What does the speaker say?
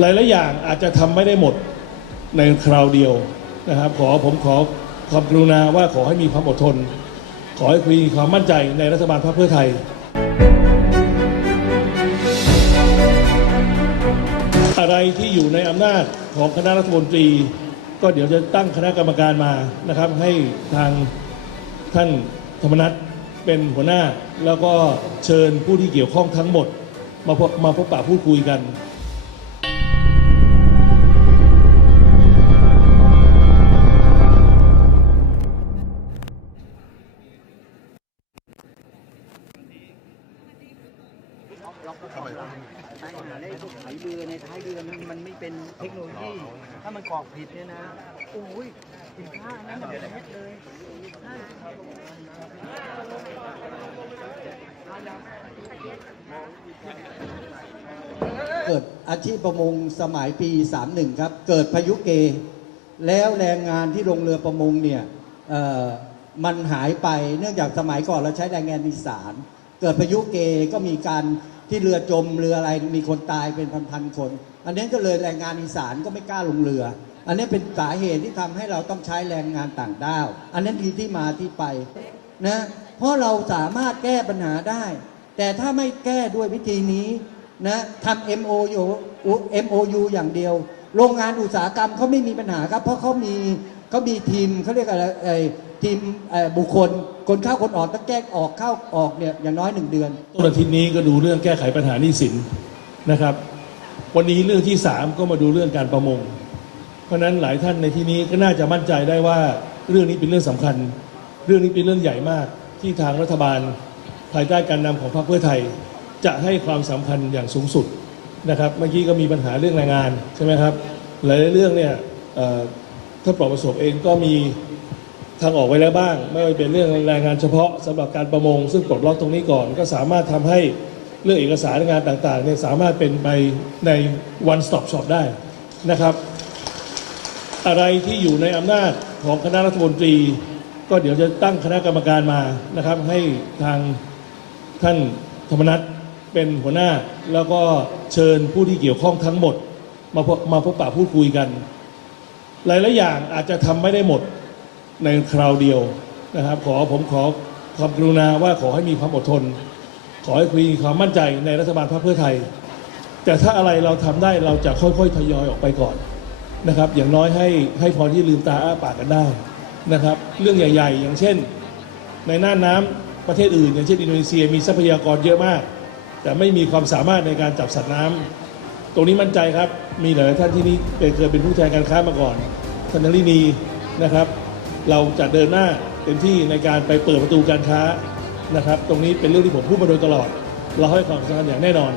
หลายหลายอย่างอาจจะทำไม่ได้หมดในคราวเดียวนะครับ ขอผมขอความกรุณาว่าขอให้มีความอดทน ขอให้มีความมั่นใจในรัฐบาลพรรคเพื่อไทยอะไรที่อยู่ในอำนาจของคณะรัฐมนตรี ก็เดี๋ยวจะตั้งคณะกรรมการมานะครับ ให้ทางท่านธรรมนัฐเป็นหัวหน้า แล้วก็เชิญผู้ที่เกี่ยวข้องทั้งหมด มาพบมาพบปะพูดคุยกัน ใช่หาได้พวกไถเรือในท้ายเรือมันมันไม่เป็นเทคโนโลยี ถ้ามันกรอกผิดเนี่ยนะ โอ้ยสินค้านั้นมันเป็นเม็ดเลยเกิดอาชีพประมงสมัยปี 31 ครับ เกิดพายุเก แล้วแรงงานที่ลงเรือประมงเนี่ยมันหายไปเนื่องจากสมัยก่อนเราใช้แรงงานอีสาน เกิดพายุเกก็มีการที่เรือจมเรืออะไรมีคนตายเป็นพันๆคน อันนี้ก็เลยแรงงานอีสานก็ไม่กล้าลงเรือ อันนี้เป็นสาเหตุที่ทำให้เราต้องใช้แรงงานต่างด้าว อันนั้นทีที่มาที่ไปนะเพราะเราสามารถแก้ปัญหาได้ แต่ถ้าไม่แก้ด้วยวิธีนี้นะทำ MOU MOU อย่างเดียว โรงงานอุตสาหกรรมเขาไม่มีปัญหาครับ เพราะเขามีเขามีทีมเขาเรียกอะไร ทีมเอ่อบุคคล คนเข้าคนออกต้องแก้ออกเข้าออกเนี่ยอย่างน้อยหนึ่งเดือน ต้นอาทิตย์นี้ก็ดูเรื่องแก้ไขปัญหาหนี้สินนะครับ วันนี้เรื่องที่ 3 ก็มาดูเรื่องการประมง เพราะฉะนั้นหลายท่านในที่นี้ก็น่าจะมั่นใจได้ว่าเรื่องนี้เป็นเรื่องสำคัญ เรื่องนี้เป็นเรื่องใหญ่มากที่ทางรัฐบาล ภายใต้การนำของพรรคเพื่อไทย จะให้ความสำคัญอย่างสูงสุดนะครับ เมื่อกี้ก็มีปัญหาเรื่องแรงงานใช่ไหมครับ หลายๆเรื่องเนี่ยเอ่อ ท่านปลอดประสบเองก็มี ทางออกไว้แล้วบ้าง ไม่ว่าเป็นเรื่องแรงงานเฉพาะสำหรับการประมง ซึ่งปลดล็อกตรงนี้ก่อน ก็สามารถทำให้เรื่องเอกสารงานต่างๆเนี่ยสามารถเป็นไปใน one stop shop ได้นะครับ อะไรที่อยู่ในอำนาจของคณะรัฐมนตรี ก็เดี๋ยวจะตั้งคณะกรรมการมานะครับ ให้ทางท่านธรรมนัฐเป็นหัวหน้า แล้วก็เชิญผู้ที่เกี่ยวข้องทั้งหมด มาพบมาพบปะพูดคุยกัน หลายๆอย่างอาจจะทำไม่ได้หมด ในคราวเดียวนะครับ ขอผมขอความกรุณาว่าขอให้มีความอดทน ขอให้มีความมั่นใจในรัฐบาลพรรคเพื่อไทย แต่ถ้าอะไรเราทำได้เราจะค่อยๆทยอยออกไปก่อนนะครับ อย่างน้อยให้ให้พอที่ลืมตาอ้าปากกันได้นะครับ เรื่องใหญ่ ๆ อย่างเช่น ในน่านน้ำประเทศอื่น อย่างเช่นอินโดนีเซียมีทรัพยากรเยอะมาก แต่ไม่มีความสามารถในการจับสัตว์น้ำตรงนี้มั่นใจครับมีหลายท่านที่นี่เคยเป็นผู้แทนการค้ามาก่อนท่านนลินีนะครับ เราจะเดินหน้าเต็มที่ในการไปเปิดประตูการค้านะครับ ตรงนี้เป็นเรื่องที่ผมพูดมาโดยตลอด เราให้ความสำคัญอย่างแน่นอน